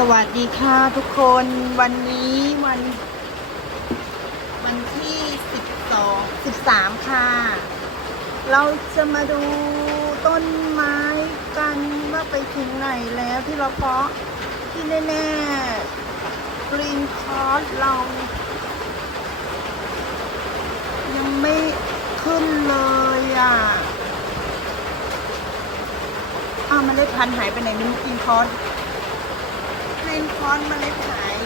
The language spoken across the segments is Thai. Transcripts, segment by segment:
สวัสดีค่ะทุกคนวันนี้วัน วันที่สิบสองสิบสามค่ะ เราจะมาดูต้นไม้กันว่าไปถึงไหนแล้วที่เราเพาะที่แน่ๆกรีนคอร์สเรา ยังไม่ขึ้นเลยอะอ้าวมันเล็ดพันหายไปไหนไม่รู้กรีนคอร์ส กรีนคอนเมล็ดหาย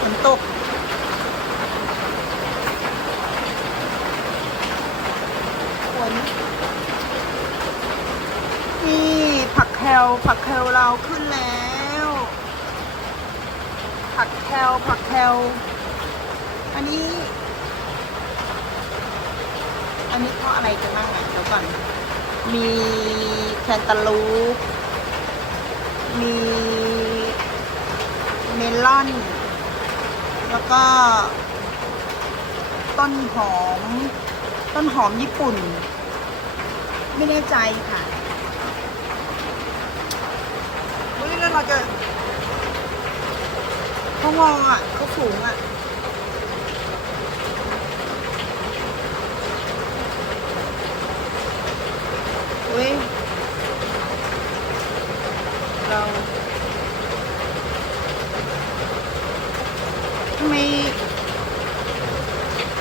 ฝนตกฝนนี่ผักแคลผักแคลเราขึ้นแล้ว ผักแคลผักแคลอันนี้ อันนี้เพราะอะไรกันบ้างอะเดี๋ยวก่อน มีแคนตาลูป มีเมลอน แล้วก็ ต้นหอม ต้นหอมญี่ปุ่น ไม่แน่ใจค่ะเฮ้ยแล้วเราจะ เขางออะเขาสูงอะอุ้ยเราทำไม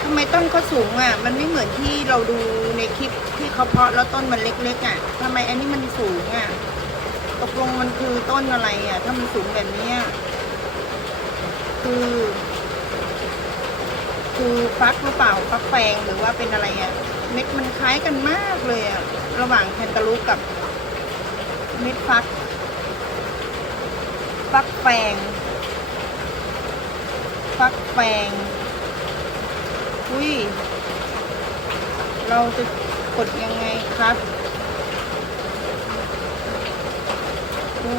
ทำไมต้นเขาสูงอะ มันไม่เหมือนที่เราดูในคลิปที่เขาเพาะแล้วต้นมันเล็กๆอะทำไมอันนี้มันสูงอะตกลงมันคือต้นอะไรอะ ถ้ามันสูงแบบนี้ คือ คือฟักหรือเปล่าฟักแฟงหรือว่าเป็นอะไรอะ่ะเม็ดมันคล้ายกันมากเลยอะ่ะระหว่างแคนตาลูปกับเม็ดฟัก ฟักแฟงฟักแฟงอุ้ยเราจะกดยังไงครับก็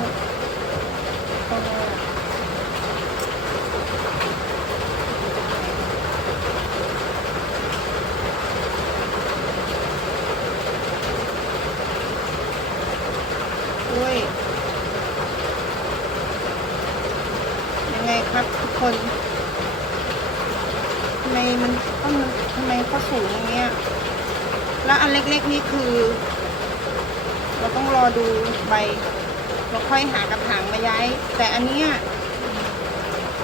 ก็ ด้วย ยังไง ครับทุกคนทำไมมันต้นมันทำไมเขาสูงอย่างเงี้ย แล้วอันเล็กๆนี่คือ เราต้องรอดูใบ เราค่อยหากระถางมาย้าย แต่อันเนี้ย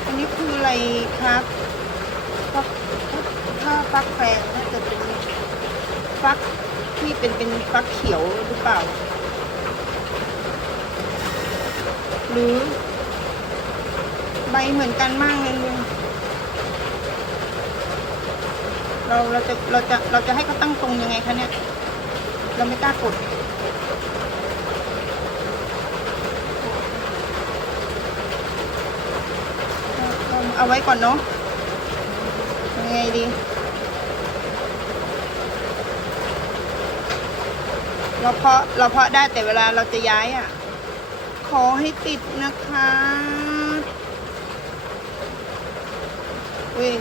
อันนี้คืออะไรครับฟักถ้าฟักแฟงน่าจะเป็นฟักที่เป็นเป็นฟักเขียวหรือเปล่า หรือ ใบเหมือนกันมากเลยลุงเราเราจะเราจะเราจะให้เขาตั้งตรงยังไงคะเนี่ย เราไม่กล้ากดเอาเอาไว้ก่อนเนาะยังไงดี เราเพาะเราเพาะได้แต่เวลาเราจะย้ายอะ ขอให้ติดนะคะ อุ้ย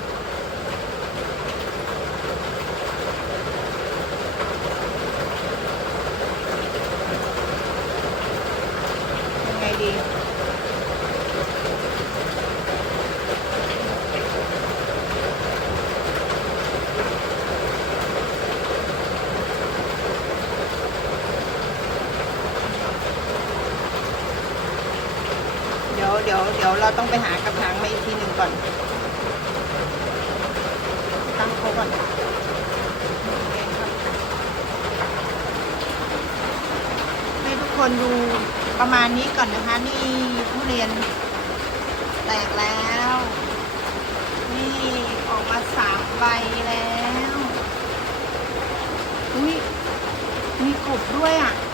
ยังไงดีเดี๋ยวเดี๋ยวเดี๋ยวเราต้องไปหากระถางมาอีกทีหนึ่งก่อน เขาก่อนให้ทุกคนดูประมาณนี้ก่อนนะคะ นี่ทุเรียนแตกแล้ว นี่ออกมาสามใบแล้ว อุ้ยมีกบด้วยอะเอ้ยผมไม่รู้ถูกรู้เลยอะ